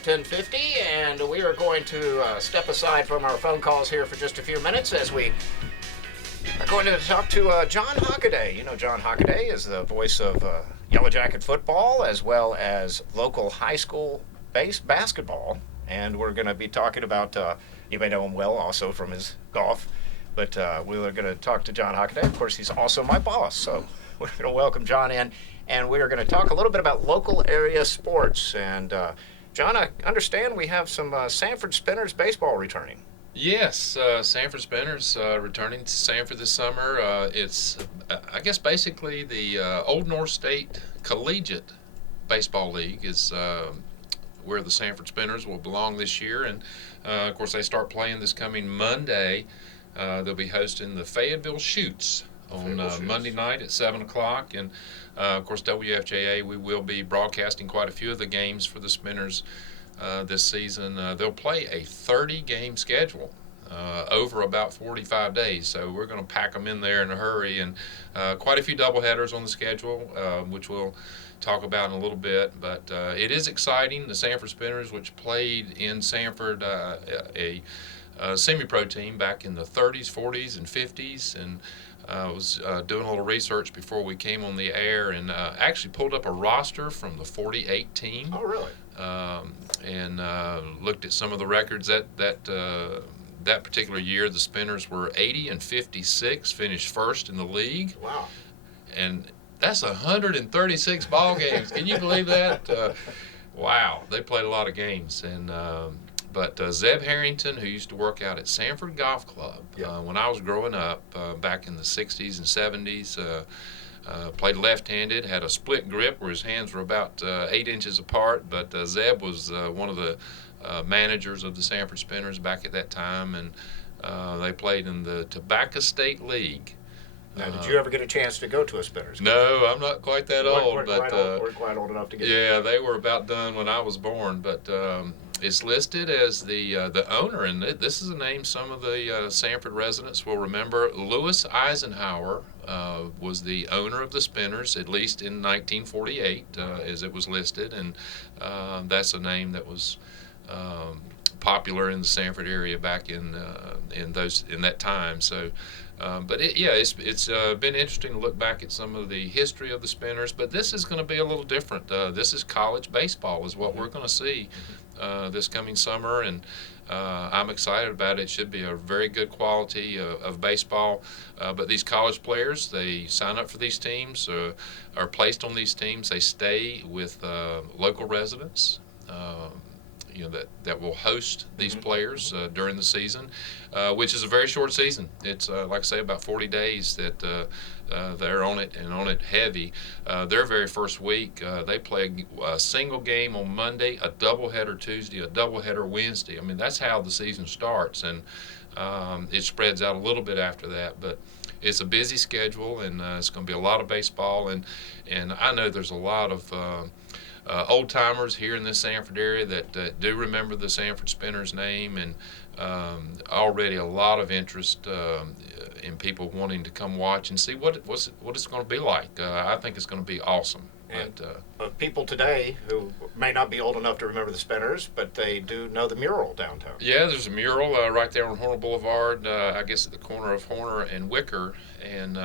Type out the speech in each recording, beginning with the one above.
1050, and we are going to step aside from our phone calls here for just a few minutes as we are going to talk to John Hockaday. You know, John Hockaday is the voice of Yellow Jacket football as well as local high school based basketball, and we're going to be talking about, you may know him well also from his golf, but we're going to talk to John Hockaday. Of course, he's also my boss, so we're going to welcome John in, and we are going to talk a little bit about local area sports. And John, I understand we have some Sanford Spinners baseball returning. Yes, Sanford Spinners returning to Sanford this summer. It's, I guess, basically the Old North State Collegiate Baseball League is where the Sanford Spinners will belong this year. And, of course, they start playing this coming Monday. They'll be hosting the Fayetteville Shoots on Monday night at 7 o'clock. And, of course, WFJA, we will be broadcasting quite a few of the games for the Spinners this season. They'll play a 30-game schedule over about 45 days, so we're going to pack them in there in a hurry, and quite a few doubleheaders on the schedule, which we'll talk about in a little bit. But it is exciting. The Sanford Spinners, which played in Sanford, a semi-pro team back in the 30s, 40s, and 50s, and was doing a little research before we came on the air, and actually pulled up a roster from the 48 team. Oh, really? And looked at some of the records that particular year. The Spinners were 80-56, finished first in the league. Wow! And that's 136 ball games. Can you believe that? Wow, they played a lot of games. And but Zeb Harrington, who used to work out at Sanford Golf Club when I was growing up back in the 60s and 70s. Played left-handed, had a split grip where his hands were about 8 inches apart, but Zeb was one of the managers of the Sanford Spinners back at that time, and they played in the Tobacco State League. Now, did you ever get a chance to go to a Spinners game? No, I'm not quite that old. We're quite old enough to get Yeah, they were about done when I was born, but it's listed as the owner, and this is a name some of the Sanford residents will remember. Louis Eisenhower was the owner of the Spinners, at least in 1948, as it was listed, and that's a name that was popular in the Sanford area back in that time. So, but it's been interesting to look back at some of the history of the Spinners. But this is going to be a little different. This is college baseball, is what we're going to see this coming summer, and I'm excited about it. It should be a very good quality of baseball. But these college players, they sign up for these teams, are placed on these teams. They stay with local residents. That will host these players during the season, which is a very short season. It's like I say, about 40 days that they're on it, and on it heavy. Their very first week, they play a single game on Monday, a doubleheader Tuesday, a doubleheader Wednesday. I mean, that's how the season starts, and it spreads out a little bit after that. But it's a busy schedule, and it's going to be a lot of baseball, and I know there's a lot of old-timers here in this Sanford area that do remember the Sanford Spinners name, and already a lot of interest in people wanting to come watch and see what it's going to be like. I think it's going to be awesome. And people today who may not be old enough to remember the Spinners, but they do know the mural downtown. Yeah, there's a mural right there on Horner Boulevard, I guess at the corner of Horner and Wicker, and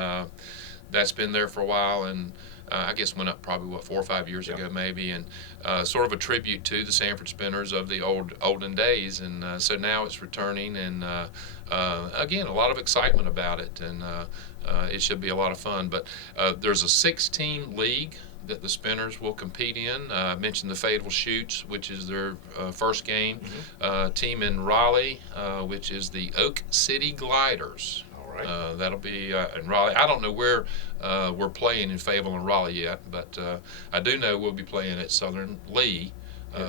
that's been there for a while, and I guess went up probably, 4 or 5 years ago maybe, and sort of a tribute to the Sanford Spinners of the olden days, and so now it's returning, and again, a lot of excitement about it, and it should be a lot of fun. But there's a 6-team league that the Spinners will compete in. I mentioned the Fayetteville Shoots, which is their first game. Team in Raleigh, which is the Oak City Gliders. That'll be in Raleigh. I don't know where we're playing in Fayetteville and Raleigh yet, but I do know we'll be playing at Southern Lee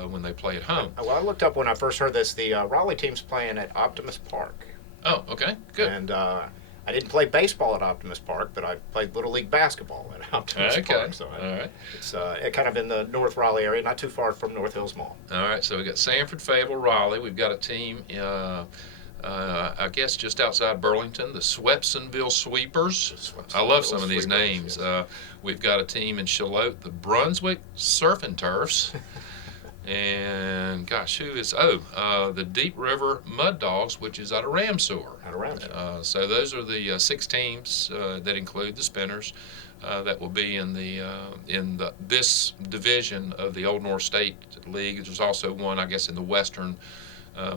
when they play at home. Well, I looked up when I first heard this. The Raleigh team's playing at Optimus Park. Oh, okay, good. And I didn't play baseball at Optimus Park, but I played Little League basketball at Optimus Park. So all right. It's kind of in the North Raleigh area, not too far from North Hills Mall. All right, so we've got Sanford, Fayetteville, Raleigh. We've got a team, I guess, just outside Burlington, the Swepsonville Sweepers. I love some of these names. Yes. We've got a team in Shallotte, the Brunswick Surf and Turfs. and gosh, who is the Deep River Mud Dogs, which is out of Ramseur. Out of Ramseur. So those are the 6 teams that include the Spinners that will be in this division of the Old North State League. There's also one, I guess, in the western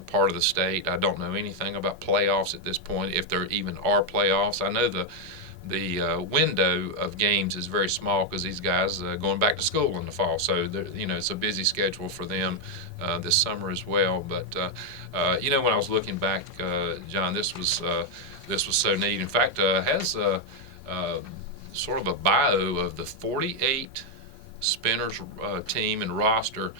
part of the state. I don't know anything about playoffs at this point, if there even are playoffs. I know the window of games is very small because these guys going back to school in the fall, so it's a busy schedule for them this summer as well. But when I was looking back, John, this was so neat. In fact, has sort of a bio of the 48 Spinners team and roster.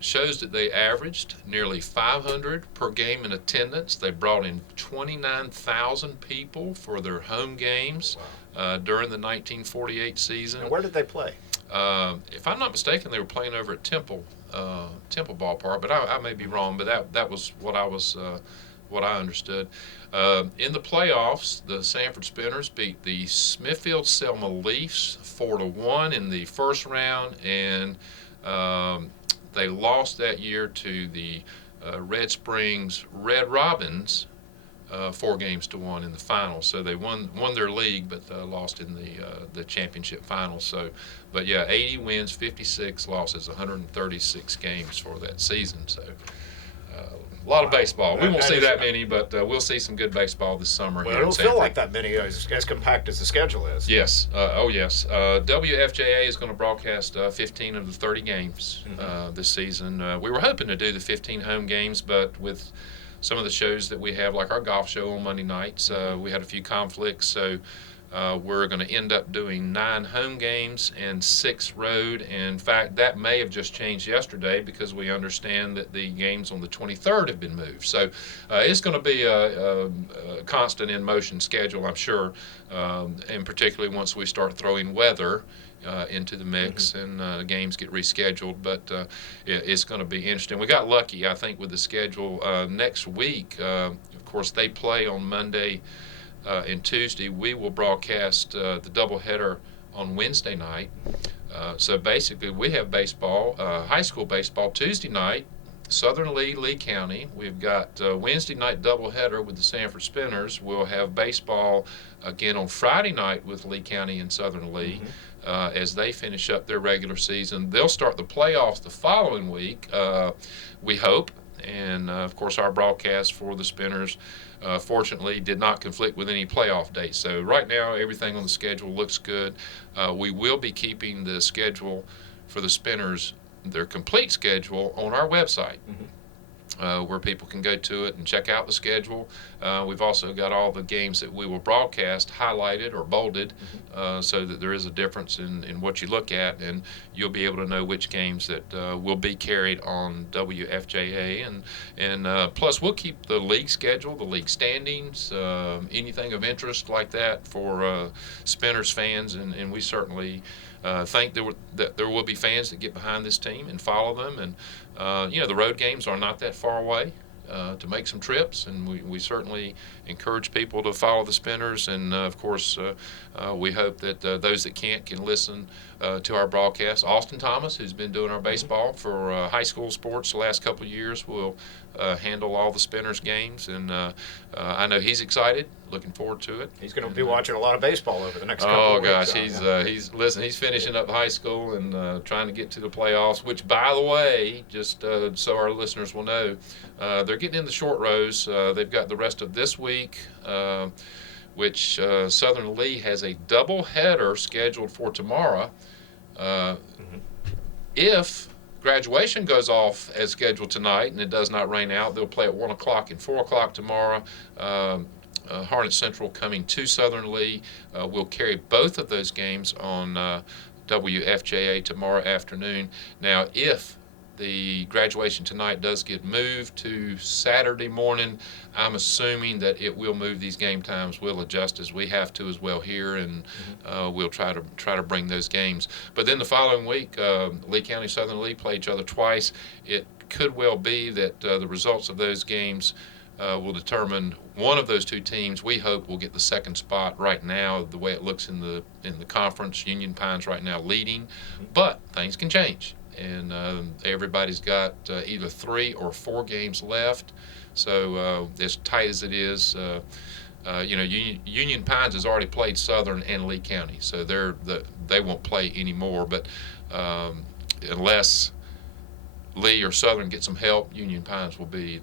Shows that they averaged nearly 500 per game in attendance. They brought in 29,000 people for their home games during the 1948 season. And where did they play? If I'm not mistaken, they were playing over at Temple Ballpark, but I may be wrong. But that was what I understood. In the playoffs, the Sanford Spinners beat the Smithfield Selma Leafs 4-1 in the first round, and they lost that year to the Red Springs Red Robins 4-1 in the finals. So they won their league, but lost in the championship finals. So, but yeah, 80 wins, 56 losses, 136 games for that season. So a lot of baseball. We won't see that many, but we'll see some good baseball this summer. Well, it'll feel like that many as compact as the schedule is. Yes. Yes. WFJA is going to broadcast 15 of the 30 games this season. We were hoping to do the 15 home games, but with some of the shows that we have, like our golf show on Monday nights, we had a few conflicts. So we're going to end up doing 9 home games and 6 road. And in fact, that may have just changed yesterday because we understand that the games on the 23rd have been moved. So it's going to be a constant in motion schedule, I'm sure, and particularly once we start throwing weather into the mix and games get rescheduled. But it's going to be interesting. We got lucky, I think, with the schedule. Next week, of course, they play on Monday and Tuesday. We will broadcast the doubleheader on Wednesday night. So basically, we have baseball, high school baseball, Tuesday night, Southern Lee County. We've got Wednesday night doubleheader with the Sanford Spinners. We'll have baseball again on Friday night with Lee County and Southern Lee as they finish up their regular season. They'll start the playoffs the following week, we hope. And, of course, our broadcast for the Spinners, fortunately, did not conflict with any playoff dates. So right now, everything on the schedule looks good. We will be keeping the schedule for the Spinners, their complete schedule, on our website. Where people can go to it and check out the schedule. We've also got all the games that we will broadcast highlighted or bolded so that there is a difference in what you look at, and you'll be able to know which games that will be carried on WFJA. And plus, we'll keep the league schedule, the league standings, anything of interest like that for Spinners fans, and we certainly think that there will be fans that get behind this team and follow them. And the road games are not that far away to make some trips, and we certainly encourage people to follow the Spinners. And of course, we hope that those that can't can listen to our broadcast. Austin Thomas, who's been doing our baseball for high school sports the last couple of years, will handle all the Spinners games, and I know he's excited, looking forward to it. He's going to be watching a lot of baseball over the next couple of weeks. Oh gosh, he's finishing up high school and trying to get to the playoffs, which, by the way, just so our listeners will know, they're getting in the short rows. They've got the rest of this week, which Southern Lee has a doubleheader scheduled for tomorrow. If graduation goes off as scheduled tonight and it does not rain out, they'll play at 1 o'clock and 4 o'clock tomorrow. Harnett Central coming to Southern Lee. We'll carry both of those games on WFJA tomorrow afternoon. Now, if the graduation tonight does get moved to Saturday morning, I'm assuming that it will move these game times. We'll adjust as we have to as well here, and we'll try to bring those games. But then the following week, Lee County, Southern Lee play each other twice. It could well be that the results of those games will determine one of those two teams. We hope will get the second spot right now, the way it looks in the conference. Union Pines right now leading, but things can change. and everybody's got either 3 or 4 games left. So as tight as it is, Union Pines has already played Southern and Lee County, so they won't play anymore. But unless Lee or Southern get some help, Union Pines will be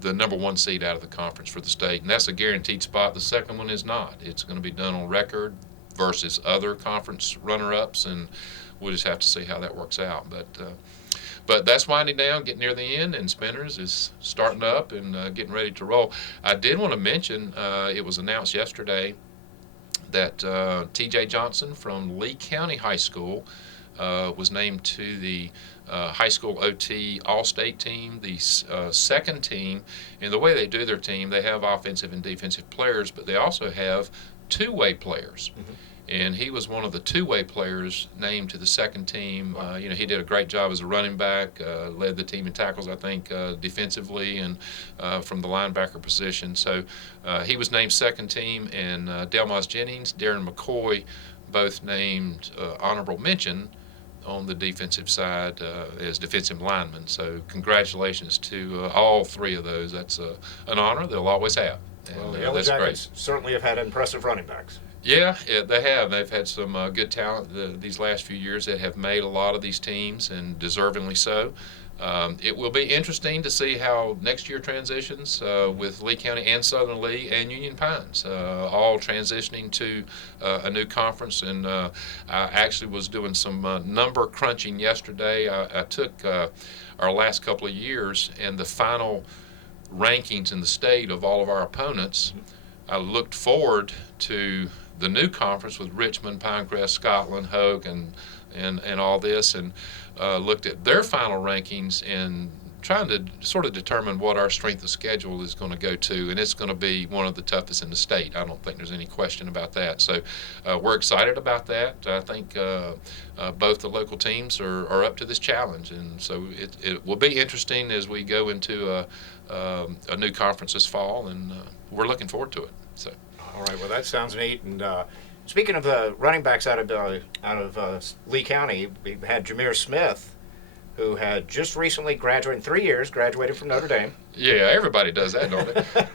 the number 1 seed out of the conference for the state, and that's a guaranteed spot. The second one is not. It's going to be done on record versus other conference runner-ups, and we'll just have to see how that works out. But that's winding down, getting near the end, and Spinners is starting up and getting ready to roll. I did want to mention, it was announced yesterday that T.J. Johnson from Lee County High School was named to the high school OT All-State team, the second team. And the way they do their team, they have offensive and defensive players, but they also have two-way players. Mm-hmm. And he was one of the two-way players named to the second team. He did a great job as a running back, led the team in tackles, I think, defensively and from the linebacker position. So he was named second team, and Delmas Jennings, Darren McCoy, both named honorable mention on the defensive side as defensive linemen. So congratulations to all 3 of those. That's an honor they'll always have. And, well, the Yellow Jackets certainly have had impressive running backs. Yeah, they have. They've had some good talent these last few years that have made a lot of these teams, and deservingly so. It will be interesting to see how next year transitions with Lee County and Southern Lee and Union Pines, all transitioning to a new conference. And I actually was doing some number crunching yesterday. I took our last couple of years and the final rankings in the state of all of our opponents. I looked forward to the new conference with Richmond, Pinecrest, Scotland, Hoke, and all this, and looked at their final rankings and trying to sort of determine what our strength of schedule is going to go to, and it's going to be one of the toughest in the state. I don't think there's any question about that. So we're excited about that. I think both the local teams are up to this challenge, and so it will be interesting as we go into a new conference this fall, and we're looking forward to it. So. All right. Well, that sounds neat. And speaking of the running backs out of Lee County, we had Jameer Smith, who had just recently graduated in 3 years, graduated from Notre Dame. Yeah, everybody does that, don't they?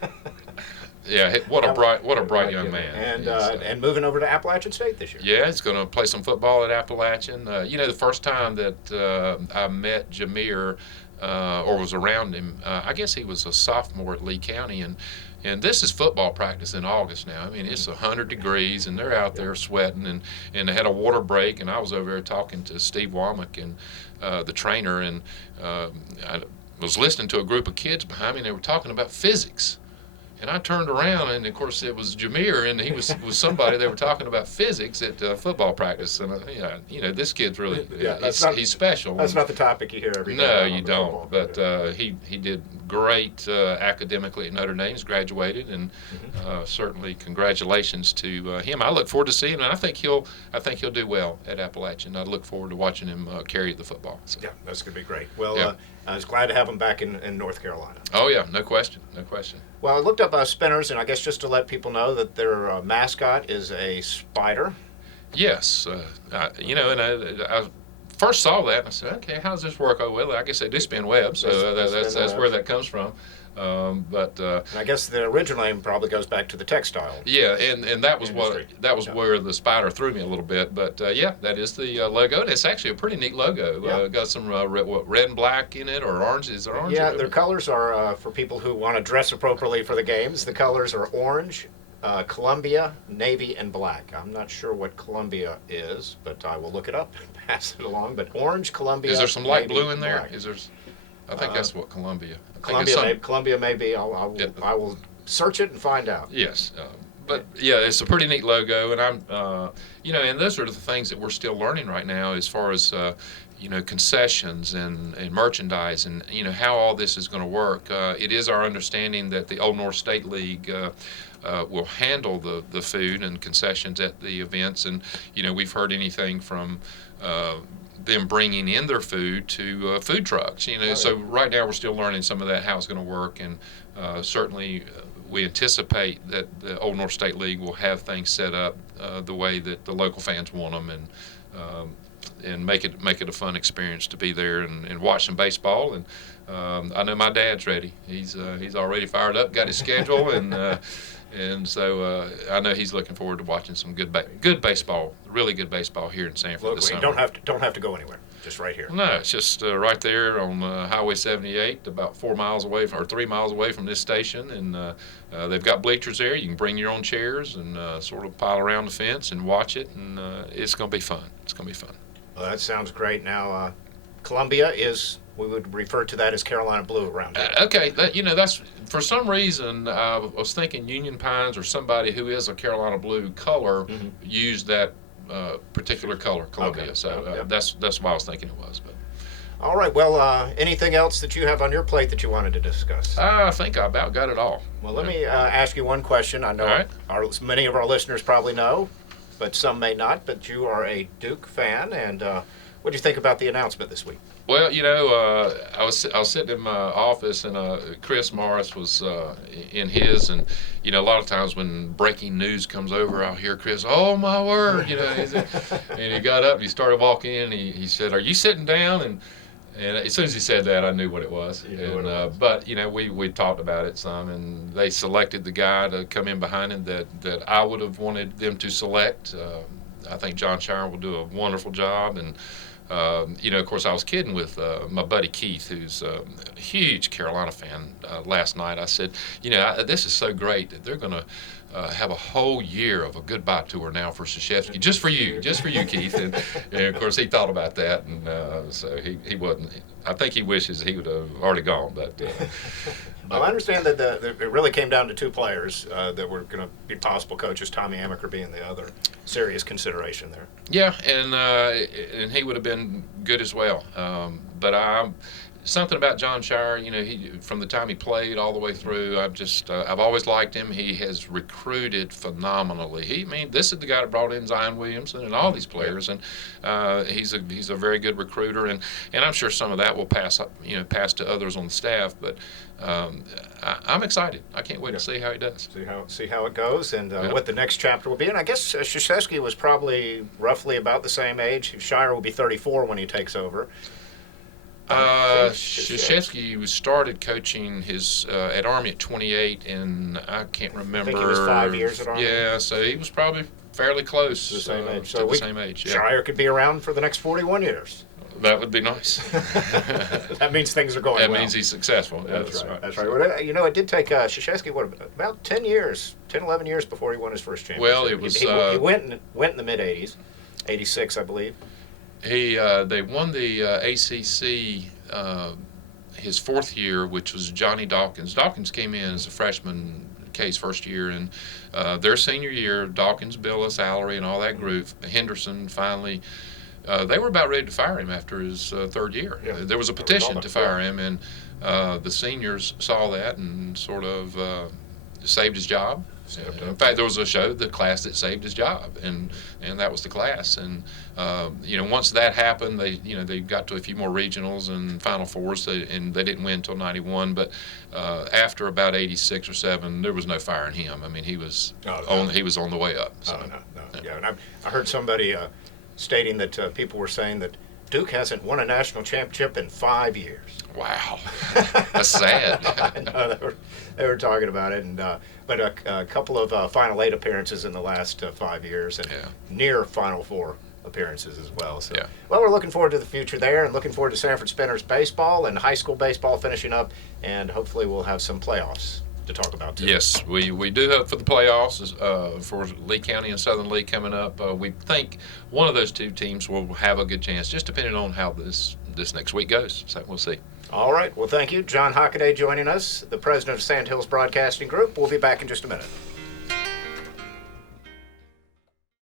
Yeah, what a bright young man. And moving over to Appalachian State this year. Yeah, he's going to play some football at Appalachian. The first time that I met Jameer or was around him, I guess he was a sophomore at Lee County, and this is football practice in August now. I mean, it's 100 degrees, and they're out there sweating, and they had a water break, and I was over there talking to Steve Womack and the trainer, and I was listening to a group of kids behind me, and they were talking about physics. And I turned around, and of course it was Jameer, and he was somebody they were talking about physics at football practice. And this kid's really he's special. That's not the topic you hear every day. No, you don't. But he did great academically at Notre Dame. He's graduated, and certainly congratulations to him. I look forward to seeing him, and I think he'll do well at Appalachian. I look forward to watching him carry the football. So. Yeah, that's going to be great. Well, I was glad to have him back in North Carolina. Oh yeah, no question. Well, I looked up Spinners, and I guess just to let people know that their mascot is a spider. Yes, I first saw that and I said, okay, how does this work? Oh well, I guess they do spin webs, so that's where that comes from. And I guess the original name probably goes back to the textile. Yeah, and that was where the spider threw me a little bit. But that is the logo. It's actually a pretty neat logo. Yeah. Got some red and black in it, or orange. Is there orange? Yeah, their colors are for people who want to dress appropriately for the games. The colors are orange, Columbia, navy, and black. I'm not sure what Columbia is, but I will look it up and pass it along. But orange, Columbia. Is there some light navy, blue in there? black. Is there? I think that's what Columbia. Columbia may be. I will search it and find out. Yes, but yeah, it's a pretty neat logo, and I'm, and those are the things that we're still learning right now as far as, concessions and merchandise, and how all this is going to work. It is our understanding that the Old North State League will handle the food and concessions at the events, and we've heard anything from. Them bringing in their food to food trucks, So right now we're still learning some of that, how it's going to work, and certainly we anticipate that the Old North State League will have things set up the way that the local fans want them, and and make it a fun experience to be there and watch some baseball. And I know my dad's ready. He's already fired up, got his schedule, and so I know he's looking forward to watching some good baseball, really good baseball here in Sanford this summer. Don't have to go anywhere. Just right here. No, it's just right there on Highway 78, about 4 miles away or 3 miles away from this station, and they've got bleachers there. You can bring your own chairs and sort of pile around the fence and watch it, and it's going to be fun. It's going to be fun. Well, that sounds great. Now, Columbia we would refer to that as Carolina Blue around here. Okay, that's for some reason I was thinking Union Pines or somebody who is a Carolina Blue color used that particular color, Columbia. Okay. So that's why I was thinking it was. But all right. Well, anything else that you have on your plate that you wanted to discuss? I think I about got it all. Well, let me ask you one question. I know many of our listeners probably know, but some may not. But you are a Duke fan, and what do you think about the announcement this week? Well, I was sitting in my office, and Chris Morris was in his, and a lot of times when breaking news comes over, I'll hear Chris, "Oh my word!" And he got up and he started walking in. And he said, "Are you sitting down?" And as soon as he said that, I knew what it was. But we talked about it some, and they selected the guy to come in behind him that I would have wanted them to select. I think John Shire will do a wonderful job, and. Of course, I was kidding with my buddy Keith, who's a huge Carolina fan. Last night, I said, this is so great that they're going to have a whole year of a goodbye tour now for Krzyzewski, just for you, Keith. And of course, he thought about that, and so he wasn't. I think he wishes he would have already gone, but. Well, I understand that it really came down to two players that were going to be possible coaches, Tommy Amaker being the other serious consideration there. Yeah, and he would have been good as well. But something about John Shire, he from the time he played all the way through, I've always liked him. He has recruited phenomenally. This is the guy that brought in Zion Williamson and all these players, and he's a very good recruiter, and I'm sure some of that will pass to others on the staff. But I'm excited. I can't wait to see how he does. See how it goes, and what the next chapter will be. And I guess Krzyzewski was probably roughly about the same age. Shire will be 34 when he takes over. Krzyzewski started coaching at Army at 28, and I can't remember. I think he was 5 years at Army. Yeah, so he was probably fairly close to the same age. To the same age. Yeah. Shire could be around for the next 41 years. That would be nice. That means things are going well. That means he's successful. That's right. That's right. Well, it did take Krzyzewski about 10 years, 10, 11 years before he won his first championship. Well, it was. He went in the mid 80s, 86, I believe. They won the ACC his fourth year, which was Johnny Dawkins. Dawkins came in as a freshman, K's first year, and their senior year, Dawkins, Billis, Allery, and all that group. Henderson finally. They were about ready to fire him after his third year. Yeah. There was a petition to fire him, and the seniors saw that and sort of saved his job. In fact, there was a show, The Class That Saved His Job, and that was the class. And once that happened, they got to a few more regionals and Final Fours, and they didn't win until '91. But after about '86 or '7, there was no firing him. He was he was on the way up. So. No. Yeah, and I heard somebody stating that people were saying that Duke hasn't won a national championship in 5 years. Wow, that's sad. No, they were talking about it, and but a couple of Final Eight appearances in the last 5 years, and near Final Four appearances as well. So, well, we're looking forward to the future there, and looking forward to Sanford Spinners baseball and high school baseball finishing up, and hopefully we'll have some playoffs to talk about too. Yes, we do hope for the playoffs for Lee County and Southern Lee coming up. We think one of those two teams will have a good chance, just depending on how this next week goes. So we'll see. All right. Well, thank you. John Hockaday joining us, the president of Sand Hills Broadcasting Group. We'll be back in just a minute.